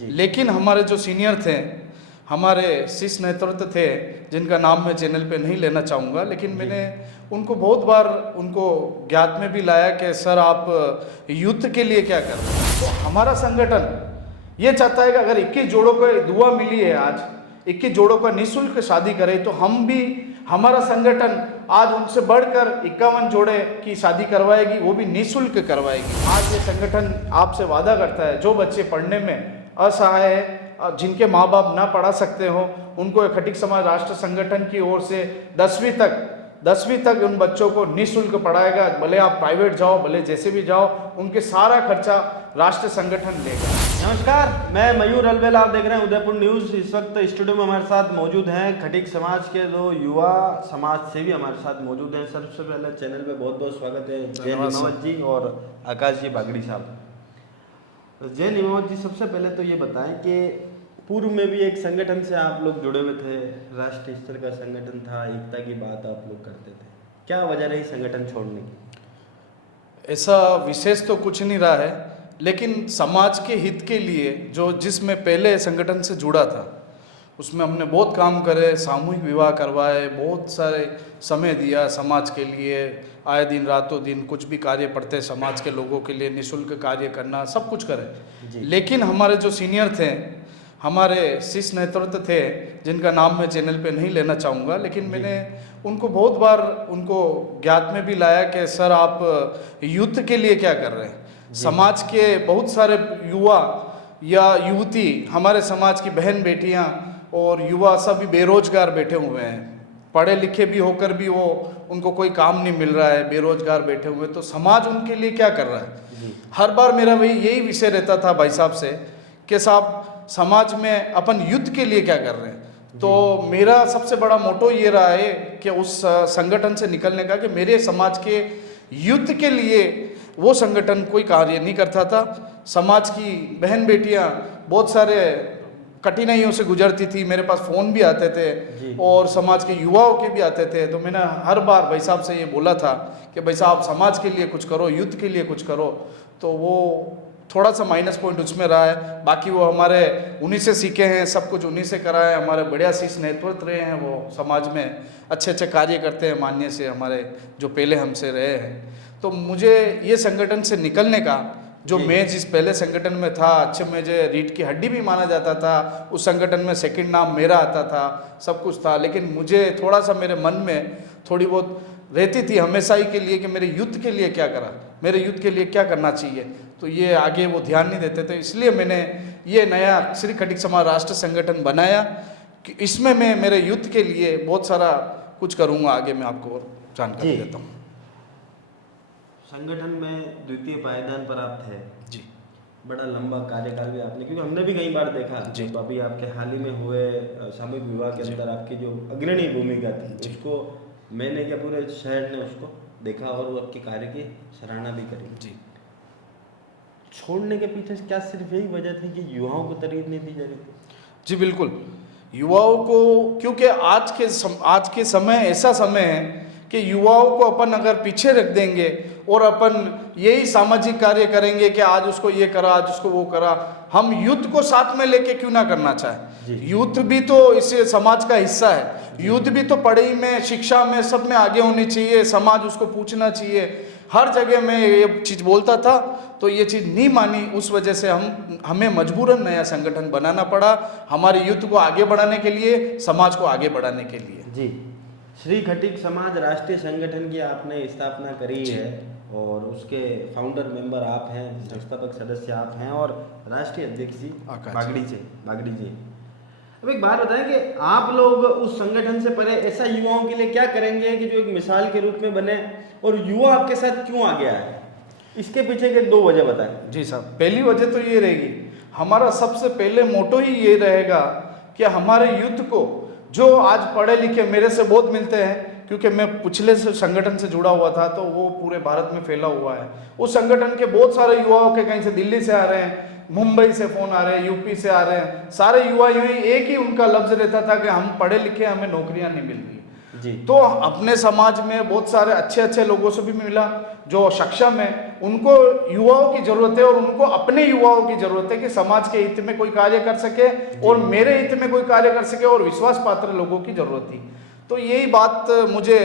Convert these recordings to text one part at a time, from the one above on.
लेकिन हमारे जो सीनियर थे, हमारे शीर्ष नेतृत्व थे, जिनका नाम मैं चैनल पे नहीं लेना चाहूँगा, लेकिन मैंने उनको बहुत बार उनको ज्ञात में भी लाया कि सर आप युद्ध के लिए क्या कर रहे हैं। तो हमारा संगठन ये चाहता है कि अगर 21 जोड़ों को दुआ मिली है, आज 21 जोड़ों का निःशुल्क शादी करें, तो हम भी, हमारा संगठन आज उनसे बढ़कर 51 जोड़े की शादी करवाएगी, वो भी निःशुल्क करवाएगी। आज ये संगठन आपसे वादा करता है, जो बच्चे पढ़ने में असहाय है, जिनके माँ बाप ना पढ़ा सकते हो, उनको खटीक समाज राष्ट्र संगठन की ओर से 10वीं तक उन बच्चों को निःशुल्क पढ़ाएगा। भले आप प्राइवेट जाओ, भले जैसे भी जाओ, उनके सारा खर्चा राष्ट्र संगठन लेगा। नमस्कार, मैं मयूर अलवेला, आप देख रहे हैं उदयपुर न्यूज़। इस वक्त स्टूडियो में हमारे साथ मौजूद हैं खटीक समाज के दो युवा समाज सेवी हमारे साथ मौजूद हैं। सबसे पहले चैनल पे बहुत बहुत स्वागत है जय निमावत जी और आकाश जी बागड़ी साहब। जय निमावत जी, सबसे पहले तो ये बताएं कि पूर्व में भी एक संगठन से आप लोग जुड़े हुए थे, राष्ट्रीय स्तर का संगठन था, एकता की बात आप लोग करते थे, क्या वजह रही संगठन छोड़ने की? ऐसा विशेष तो कुछ नहीं रहा है, लेकिन समाज के हित के लिए जो जिसमें पहले संगठन से जुड़ा था, उसमें हमने बहुत काम करे, सामूहिक विवाह करवाए, बहुत सारे समय दिया समाज के लिए, आए दिन रातों दिन कुछ भी कार्य पड़ते समाज के लोगों के लिए, निःशुल्क कार्य करना, सब कुछ करे। लेकिन हमारे जो सीनियर थे, हमारे शीर्ष नेतृत्व थे, जिनका नाम मैं चैनल पे नहीं लेना चाहूँगा, लेकिन मैंने उनको बहुत बार उनको ज्ञात में भी लाया कि सर आप युद्ध के लिए क्या कर रहे हैं। समाज के बहुत सारे युवा या युवती, हमारे समाज की बहन बेटियां और युवा सभी बेरोजगार बैठे हुए हैं, पढ़े लिखे भी होकर भी वो उनको कोई काम नहीं मिल रहा है, बेरोजगार बैठे हुए, तो समाज उनके लिए क्या कर रहा है। हर बार मेरा वही यही विषय रहता था भाई साहब से कि साहब समाज में अपन युद्ध के लिए क्या कर रहे हैं। तो मेरा सबसे बड़ा मोटो ये रहा है कि उस संगठन से निकलने का, कि मेरे समाज के युद्ध के लिए वो संगठन कोई कार्य नहीं करता था। समाज की बहन बेटियां बहुत सारे कठिनाइयों से गुजरती थी, मेरे पास फ़ोन भी आते थे और समाज के युवाओं के भी आते थे। तो मैंने हर बार भाई साहब से ये बोला था कि भाई साहब समाज के लिए कुछ करो, युद्ध के लिए कुछ करो। तो वो थोड़ा सा माइनस पॉइंट उसमें रहा है, बाकी वो हमारे उन्हीं से सीखे हैं, सब कुछ उन्हीं से करा है। हमारे बढ़िया शीर्ष नेतृत्व रहे हैं, वो समाज में अच्छे अच्छे कार्य करते हैं, माननीय से हमारे जो पहले हमसे रहे हैं। तो मुझे ये संगठन से निकलने का, जो मैं जिस पहले संगठन में था, अच्छे मुझे रीढ़ की हड्डी भी माना जाता था, उस संगठन में सेकंड नाम मेरा आता था, सब कुछ था, लेकिन मुझे थोड़ा सा मेरे मन में थोड़ी बहुत रहती थी हमेशा ही के लिए कि मेरे युद्ध के लिए क्या करा, मेरे युद्ध के लिए क्या करना चाहिए। तो ये आगे वो ध्यान नहीं देते थे, इसलिए मैंने ये नया श्री खटीक समाज राष्ट्र संगठन बनाया कि इसमें मैं मेरे युद्ध के लिए बहुत सारा कुछ करूँगा। आगे मैं आपको जानकारी देता हूँ। संगठन में द्वितीय पायदान पर आप थे जी, बड़ा लंबा कार्यकाल भी आपने, क्योंकि हमने भी कई बार देखा जी, तो अभी आपके हाल ही में हुए सामूहिक विवाह के अंदर आपकी जो अग्रणी भूमिका थी, उसको मैंने क्या पूरे शहर ने उसको देखा और आपके कार्य की सराहना भी करी जी। छोड़ने के पीछे क्या सिर्फ यही वजह थी कि युवाओं को तरजीह नहीं दी जा रही थी? जी बिल्कुल, युवाओं को, क्योंकि आज के समय ऐसा समय है कि युवाओं को अपन अगर पीछे रख देंगे और अपन यही सामाजिक कार्य करेंगे कि आज उसको ये करा, आज उसको वो करा, हम युद्ध को साथ में लेके क्यों ना करना चाहें। युद्ध भी तो इस समाज का हिस्सा है, युद्ध भी तो पढ़ाई में, शिक्षा में, सब में आगे होनी चाहिए, समाज उसको पूछना चाहिए। हर जगह में ये चीज़ बोलता था, तो ये चीज़ नहीं मानी, उस वजह से हमें मजबूरन नया संगठन बनाना पड़ा, हमारे युद्ध को आगे बढ़ाने के लिए, समाज को आगे बढ़ाने के लिए। जी, श्री खटीक समाज राष्ट्रीय संगठन की आपने स्थापना करी है और उसके फाउंडर मेंबर आप हैं, संस्थापक सदस्य आप हैं और राष्ट्रीय अध्यक्ष जी बागड़ी जी। अब एक बात बताएं कि आप लोग उस संगठन से परे ऐसा युवाओं के लिए क्या करेंगे कि जो एक मिसाल के रूप में बने, और युवा आपके साथ क्यों आ गया है, इसके पीछे के दो वजह बताएं। जी साहब, पहली वजह तो ये रहेगी, हमारा सबसे पहले मोटो ही ये रहेगा कि हमारे युद्ध को, जो आज पढ़े लिखे मेरे से बहुत मिलते हैं, क्योंकि मैं पिछले से संगठन से जुड़ा हुआ था, तो वो पूरे भारत में फैला हुआ है। उस संगठन के बहुत सारे युवाओं के कहीं से दिल्ली से आ रहे हैं, मुंबई से फ़ोन आ रहे हैं, यूपी से आ रहे हैं, सारे युवा यूँ ही एक ही उनका लफ्ज़ रहता था कि हम पढ़े लिखे, हमें नौकरियां नहीं मिल रही। जी। तो अपने समाज में बहुत सारे अच्छे अच्छे लोगों से भी मिला जो सक्षम है, उनको युवाओं की जरूरत है और उनको अपने युवाओं की जरूरत है कि समाज के हित में कोई कार्य कर सके और मेरे हित में कोई कार्य कर सके, और विश्वास पात्र लोगों की जरूरत थी। तो यही बात मुझे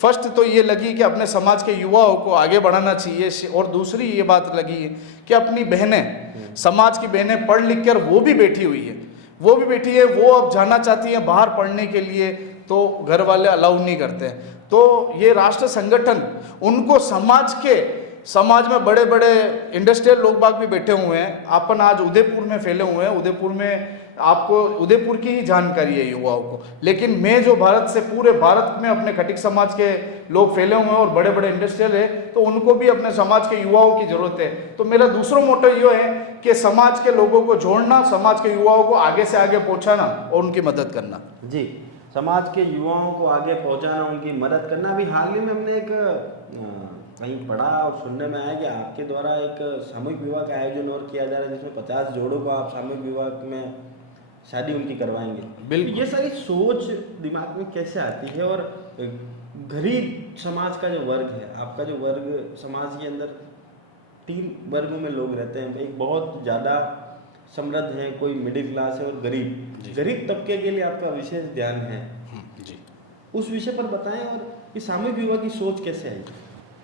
फर्स्ट तो ये लगी कि अपने समाज के युवाओं को आगे बढ़ाना चाहिए, और दूसरी ये बात लगी कि अपनी बहनें, समाज की बहनें पढ़ लिख कर वो भी बैठी हुई है, वो अब जाना चाहती हैं बाहर पढ़ने के लिए, तो घर वाले अलाउ नहीं करते हैं। तो ये राष्ट्र संगठन उनको समाज में बड़े बड़े इंडस्ट्रियल लोग बाग भी बैठे हुए हैं। अपन आज उदयपुर में फैले हुए हैं, उदयपुर में आपको उदयपुर की ही जानकारी है युवाओं को, लेकिन मैं जो भारत से पूरे भारत में अपने खटिक समाज के लोग फैले हुए हैं और बड़े बड़े इंडस्ट्रियल है, तो उनको भी अपने समाज के युवाओं की जरूरत है। तो मेरा दूसरा मोटो ये है कि समाज के लोगों को जोड़ना, समाज के युवाओं को आगे से आगे पहुंचाना और उनकी मदद करना। जी, समाज के युवाओं को आगे पहुंचाना, उनकी मदद करना। अभी हाल ही में हमने एक कहीं पढ़ा और सुनने में आया कि आपके द्वारा एक सामूहिक विवाह का आयोजन और किया जा रहा है, जिसमें 50 जोड़ों को आप सामूहिक विवाह में शादी उनकी करवाएंगे। बिल्कुल। ये सारी सोच दिमाग में कैसे आती है? और गरीब समाज का जो वर्ग है, आपका जो वर्ग, समाज के अंदर 3 वर्गों में लोग रहते हैं, एक बहुत ज़्यादा समृद्ध है, कोई मिडिल क्लास है, और गरीब तबके के लिए आपका विशेष ध्यान है। जी, उस विषय पर बताएं। और ये सामूहिक विवाह की सोच कैसे आई?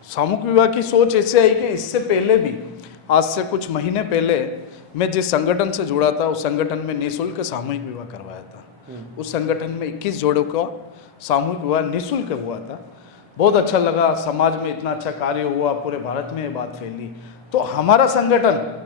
सामूहिक विवाह की सोच ऐसे आई कि इससे पहले भी, आज से कुछ महीने पहले, मैं जिस संगठन से जुड़ा था उस संगठन में निःशुल्क सामूहिक विवाह करवाया था। उस संगठन में 21 जोड़ों का सामूहिक विवाह निःशुल्क हुआ था। बहुत अच्छा लगा, समाज में इतना अच्छा कार्य हुआ, पूरे भारत में ये बात फैली। तो हमारा संगठन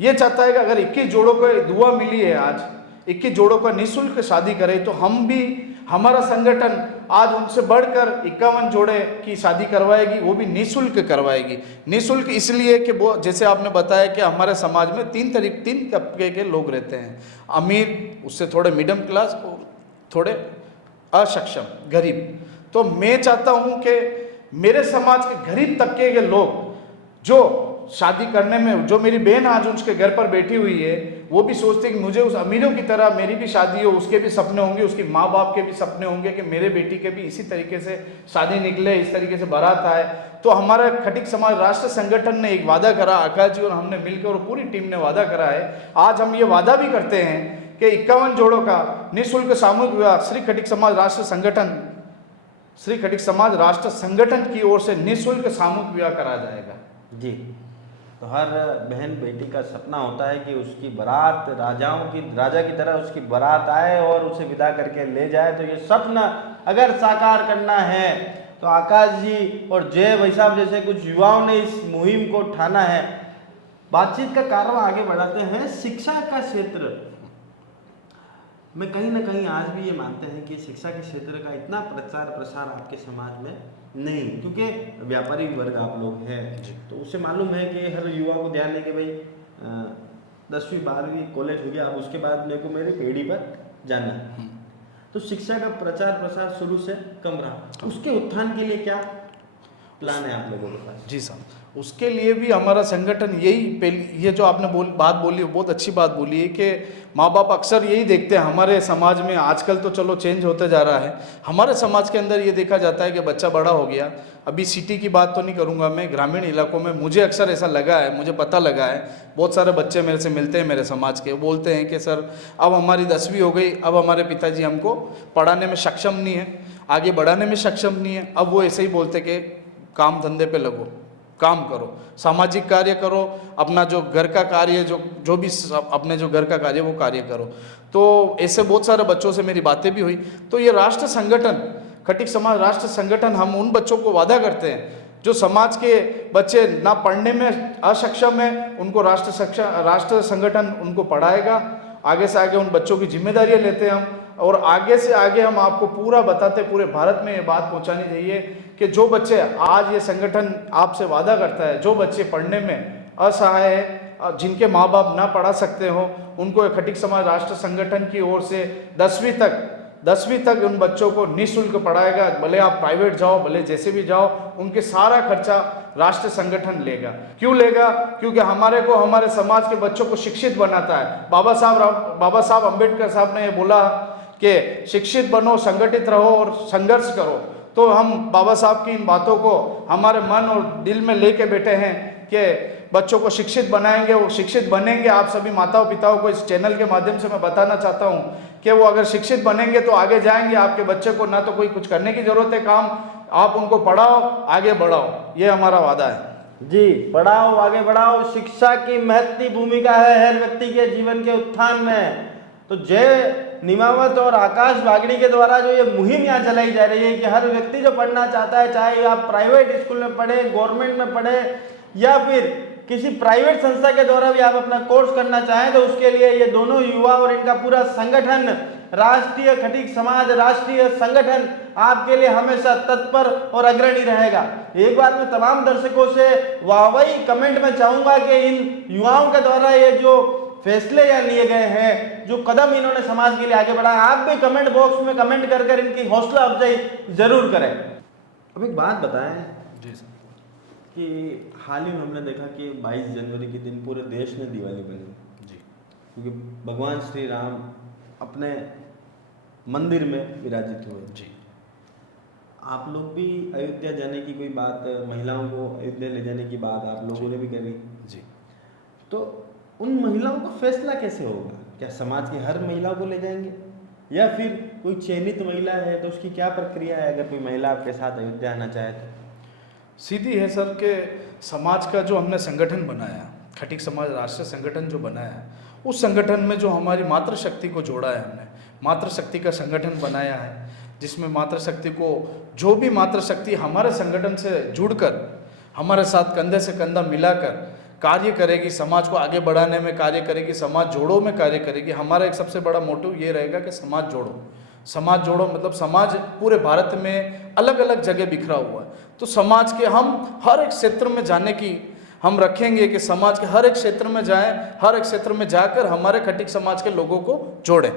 ये चाहता है कि अगर 21 जोड़ों को दुआ मिली है, आज 21 जोड़ों का निःशुल्क शादी करें, तो हम भी, हमारा संगठन आज उनसे बढ़कर 51 जोड़े की शादी करवाएगी, वो भी निःशुल्क करवाएगी। निःशुल्क इसलिए कि वो, जैसे आपने बताया कि हमारे समाज में 3 तबके के लोग रहते हैं, अमीर, उससे थोड़े मीडियम क्लास और थोड़े असक्षम, गरीब। तो मैं चाहता हूँ कि मेरे समाज के गरीब तबके के लोग जो शादी करने में, जो मेरी बहन आज उसके घर पर बैठी हुई है, वो भी सोचती है कि मुझे उस अमीरों की तरह मेरी भी शादी हो, उसके भी सपने होंगे, उसकी माँ बाप के भी सपने होंगे कि मेरे बेटी के भी इसी तरीके से शादी निकले, इस तरीके से बारात आए। तो हमारा खटिक समाज राष्ट्र संगठन ने एक वादा करा, आकाश जी और हमने मिलकर और पूरी टीम ने वादा करा है। आज हम ये वादा भी करते हैं कि 51 जोड़ों का निःशुल्क सामूहिक विवाह श्री खटिक समाज राष्ट्र संगठन की ओर से निःशुल्क सामूहिक विवाह करा जाएगा। जी, तो हर बहन बेटी का सपना होता है कि उसकी बारात राजा की तरह उसकी बारात आए और उसे विदा करके ले जाए। तो ये सपना अगर साकार करना है तो आकाश जी और जय भाई साहब जैसे कुछ युवाओं ने इस मुहिम को ठाना है। बातचीत का कारवा आगे बढ़ाते हैं। शिक्षा का क्षेत्र में कहीं ना कहीं आज भी ये मानते हैं कि शिक्षा के क्षेत्र का इतना प्रचार प्रसार आपके समाज में नहीं, क्योंकि व्यापारी वर्ग आप लोग हैं, तो उसे मालूम है कि हर युवा को ध्यान है कि भाई 10वीं 12वीं कॉलेज हो गया, अब उसके बाद मेरे को मेरी पीढ़ी पर जाना है। तो शिक्षा का प्रचार प्रसार शुरू से कम रहा, उसके उत्थान के लिए क्या प्लान है आप लोगों के पास? जी साहब, उसके लिए भी हमारा संगठन ये जो आपने बात बोली, बहुत अच्छी बात बोली है कि माँ बाप अक्सर यही देखते हैं हमारे समाज में। आजकल तो चलो चेंज होते जा रहा है, हमारे समाज के अंदर ये देखा जाता है कि बच्चा बड़ा हो गया, अभी सिटी की बात तो नहीं करूँगा मैं, ग्रामीण इलाकों में मुझे अक्सर ऐसा लगा है, मुझे पता लगा है, बहुत सारे बच्चे मेरे से मिलते हैं मेरे समाज के, वो बोलते हैं कि सर अब हमारी 10वीं हो गई, अब हमारे पिताजी हमको पढ़ाने में सक्षम नहीं है, आगे बढ़ाने में सक्षम नहीं है। अब वो ऐसे ही बोलते कि काम धंधे पे लगो, काम करो, सामाजिक कार्य करो, अपना जो घर का कार्य जो भी अपने जो घर का कार्य वो कार्य करो। तो ऐसे बहुत सारे बच्चों से मेरी बातें भी हुई। तो ये राष्ट्र संगठन, खटिक समाज राष्ट्र संगठन, हम उन बच्चों को वादा करते हैं जो समाज के बच्चे ना पढ़ने में असक्षम है, उनको राष्ट्र संगठन उनको पढ़ाएगा। आगे से आगे उन बच्चों की जिम्मेदारियां लेते हैं हम, और आगे से आगे हम आपको पूरा बताते, पूरे भारत में ये बात पहुंचानी चाहिए कि जो बच्चे, आज ये संगठन आपसे वादा करता है, जो बच्चे पढ़ने में असहाय है, जिनके माँ बाप ना पढ़ा सकते हो, उनको खटिक समाज राष्ट्र संगठन की ओर से 10वीं तक उन बच्चों को निःशुल्क पढ़ाएगा। भले आप प्राइवेट जाओ, भले जैसे भी जाओ, उनके सारा खर्चा राष्ट्र संगठन लेगा। क्यों लेगा? क्योंकि हमारे समाज के बच्चों को शिक्षित बनाता है। बाबा साहब अम्बेडकर साहब ने ये बोला कि शिक्षित बनो, संगठित रहो और संघर्ष करो, तो हम बाबा साहब की इन बातों को हमारे मन और दिल में लेके बैठे हैं कि बच्चों को शिक्षित बनाएंगे, वो शिक्षित बनेंगे। आप सभी माताओं पिताओं को इस चैनल के माध्यम से मैं बताना चाहता हूँ कि वो अगर शिक्षित बनेंगे तो आगे जाएंगे। आपके बच्चे को ना तो कोई कुछ करने की जरूरत है काम, आप उनको पढ़ाओ, आगे बढ़ाओ, ये हमारा वादा है। जी, पढ़ाओ आगे बढ़ाओ। शिक्षा की महत्वपूर्ण भूमिका है हर व्यक्ति के जीवन के उत्थान में। तो जय निमावत और आकाश बागड़ी के द्वारा जो ये मुहिम यहाँ चलाई जा रही है कि हर व्यक्ति जो पढ़ना चाहता है, चाहे आप प्राइवेट स्कूल में पढ़े, गवर्नमेंट में पढ़े या फिर किसी प्राइवेट संस्था के द्वारा भी आप अपना कोर्स करना चाहें, तो उसके लिए ये दोनों युवा और इनका पूरा संगठन, राष्ट्रीय खटीक समाज राष्ट्रीय संगठन आपके लिए हमेशा तत्पर और अग्रणी रहेगा। एक बार मैं तमाम दर्शकों से वाहवाही कमेंट में चाहूंगा कि इन युवाओं के द्वारा ये जो फैसले यहाँ लिए गए हैं, जो कदम इन्होंने समाज के लिए आगे बढ़ाया, आप भी कमेंट बॉक्स में कमेंट कर कर इनकी हौसला अफजाई जरूर करें। अब एक बात बताएं जी सर, कि हाल ही में हमने देखा कि 22 जनवरी के दिन पूरे देश ने दिवाली मनाई जी, क्योंकि भगवान श्री राम अपने मंदिर में विराजित हुए। जी। आप लोग भी अयोध्या जाने की कोई बात, महिलाओं को अयोध्या ले जाने की बात आप लोगों ने भी करी। जी, तो उन महिलाओं का फैसला कैसे होगा? क्या समाज की हर महिलाओं को ले जाएंगे या फिर कोई चयनित महिला है तो उसकी क्या प्रक्रिया है अगर कोई महिला आपके साथ अयोध्या आना चाहे तो? सीधी है सर के समाज का जो हमने संगठन बनाया, खटीक समाज राष्ट्रीय संगठन जो बनाया, उस संगठन में जो हमारी मातृशक्ति को जोड़ा है, हमने मातृशक्ति का संगठन बनाया है, जिसमें मातृशक्ति को, जो भी मातृशक्ति हमारे संगठन से जुड़कर हमारे साथ कंधे से कंधा मिलाकर कार्य करेगी, समाज को आगे बढ़ाने में कार्य करेगी, समाज जोड़ो में कार्य करेगी। हमारा एक सबसे बड़ा मोटिव ये रहेगा कि समाज जोड़ो। समाज जोड़ो मतलब समाज पूरे भारत में अलग अलग जगह बिखरा हुआ है, तो समाज के हम हर एक क्षेत्र में जाने की हम रखेंगे कि समाज के हर एक क्षेत्र में जाएं, हर एक क्षेत्र में जाकर हमारे खटीक समाज के लोगों को जोड़ें।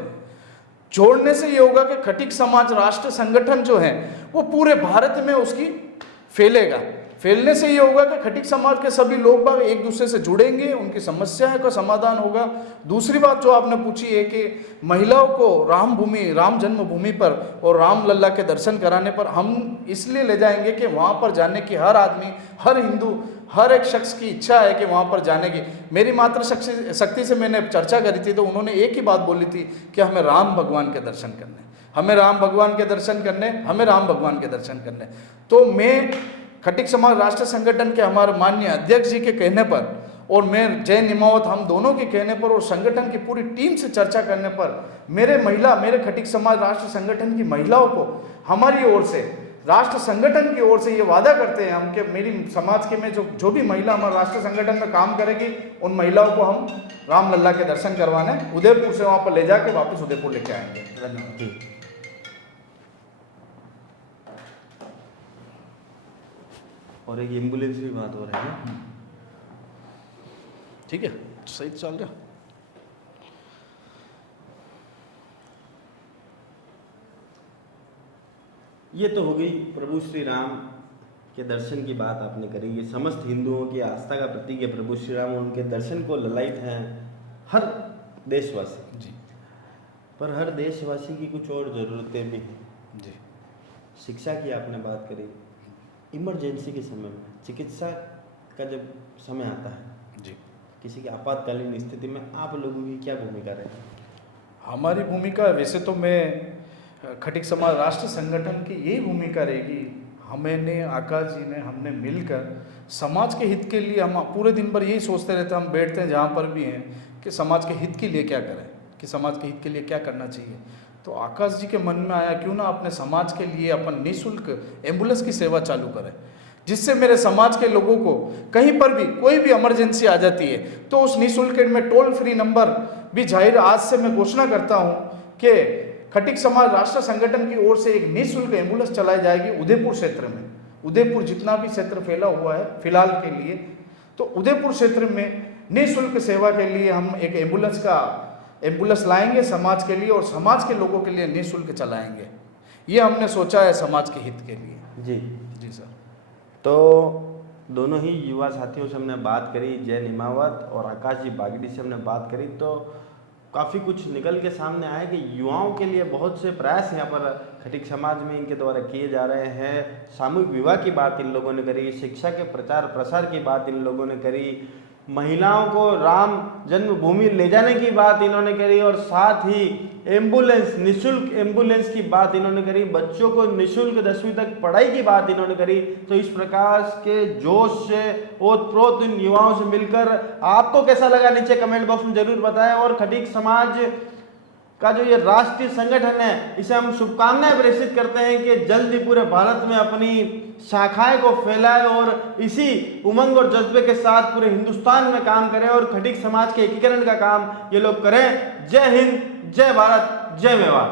जोड़ने से ये होगा कि खटीक समाज राष्ट्र संगठन जो है वो पूरे भारत में उसकी फैलेगा। फैलने से ये होगा कि खटीक समाज के सभी लोग बाग एक दूसरे से जुड़ेंगे, उनकी समस्याओं का समाधान होगा। दूसरी बात जो आपने पूछी है कि महिलाओं को राम भूमि, राम जन्मभूमि पर और राम लल्ला के दर्शन कराने पर हम इसलिए ले जाएंगे कि वहाँ पर जाने की हर आदमी, हर हिंदू, हर एक शख्स की इच्छा है कि वहाँ पर जाने की। मेरी मातृशक्ति से मैंने चर्चा करी थी तो उन्होंने एक ही बात बोली थी कि हमें राम भगवान के दर्शन करने, हमें राम भगवान के दर्शन करने, हमें राम भगवान के दर्शन करने। तो मैं खटीक समाज राष्ट्र संगठन के हमारे माननीय अध्यक्ष जी के कहने पर और मैं जय निमावत, हम दोनों के कहने पर और संगठन की पूरी टीम से चर्चा करने पर मेरे खटीक समाज राष्ट्र संगठन की महिलाओं को हमारी ओर से, राष्ट्र संगठन की ओर से ये वादा करते हैं हम कि मेरी समाज के में जो भी महिला हमारे राष्ट्र संगठन में काम करेगी, उन महिलाओं को हम राम लल्ला के दर्शन करवाने उदयपुर से वहाँ पर ले जाके वापस उदयपुर लेके आएंगे। धन्यवाद। और एक एम्बुलेंस भी बात हो रही है ना? ठीक है, सही चल रहा। ये तो हो गई प्रभु श्री राम के दर्शन की बात आपने करी। ये समस्त हिंदुओं की आस्था का प्रतीक है प्रभु श्री राम, उनके दर्शन को ललायत हैं हर देशवासी जी, पर हर देशवासी की कुछ और ज़रूरतें भी हैं जी। शिक्षा की आपने बात करी, इमरजेंसी के समय में चिकित्सा का जब समय आता है जी, किसी की आपातकालीन स्थिति में आप लोगों की क्या भूमिका रहेगी? हमारी भूमिका वैसे तो मैं खटीक समाज राष्ट्र संगठन की यही भूमिका रहेगी। हमने आकाश जी ने हमने मिलकर समाज के हित के लिए, हम पूरे दिन भर यही सोचते रहते हैं, हम बैठते हैं जहाँ पर भी हैं कि समाज के हित के लिए क्या करें, कि समाज के हित के लिए क्या करना चाहिए। तो आकाश जी के मन में आया क्यों ना अपने समाज के लिए अपन निःशुल्क एम्बुलेंस की सेवा चालू करें, जिससे मेरे समाज के लोगों को कहीं पर भी कोई भी इमरजेंसी आ जाती है तो उस निःशुल्क में टोल फ्री नंबर भी जाहिर आज से मैं घोषणा करता हूं कि खटीक समाज राष्ट्र संगठन की ओर से एक निःशुल्क एम्बुलेंस चलाई जाएगी उदयपुर क्षेत्र में। उदयपुर जितना भी क्षेत्र फैला हुआ है फिलहाल के लिए, तो उदयपुर क्षेत्र में निःशुल्क सेवा के लिए हम एक एम्बुलेंस लाएंगे समाज के लिए और समाज के लोगों के लिए निःशुल्क चलाएंगे। ये हमने सोचा है समाज के हित के लिए। जी जी सर। तो दोनों ही युवा साथियों से हमने बात करी, जय निमावत और आकाश जी बागड़ी से हमने बात करी। तो काफ़ी कुछ निकल के सामने आया कि युवाओं के लिए बहुत से प्रयास यहाँ पर खटीक समाज में इनके द्वारा किए जा रहे हैं। सामूहिक विवाह की बात इन लोगों ने करी, शिक्षा के प्रचार प्रसार की बात इन लोगों ने करी, महिलाओं को राम जन्मभूमि ले जाने की बात इन्होंने करी, और साथ ही एम्बुलेंस, निशुल्क एम्बुलेंस की बात इन्होंने करी, बच्चों को निशुल्क 10वीं तक पढ़ाई की बात इन्होंने करी। तो इस प्रकार के जोश से ओतप्रोत इन युवाओं से मिलकर आपको कैसा लगा नीचे कमेंट बॉक्स में जरूर बताएं। और खटीक समाज का जो ये राष्ट्रीय संगठन है, इसे हम शुभकामनाएं प्रेषित करते हैं कि जल्द ही पूरे भारत में अपनी शाखाएं को फैलाए और इसी उमंग और जज्बे के साथ पूरे हिंदुस्तान में काम करें और खटीक समाज के एकीकरण का काम ये लोग करें। जय हिंद, जय भारत, जय मेवाड़।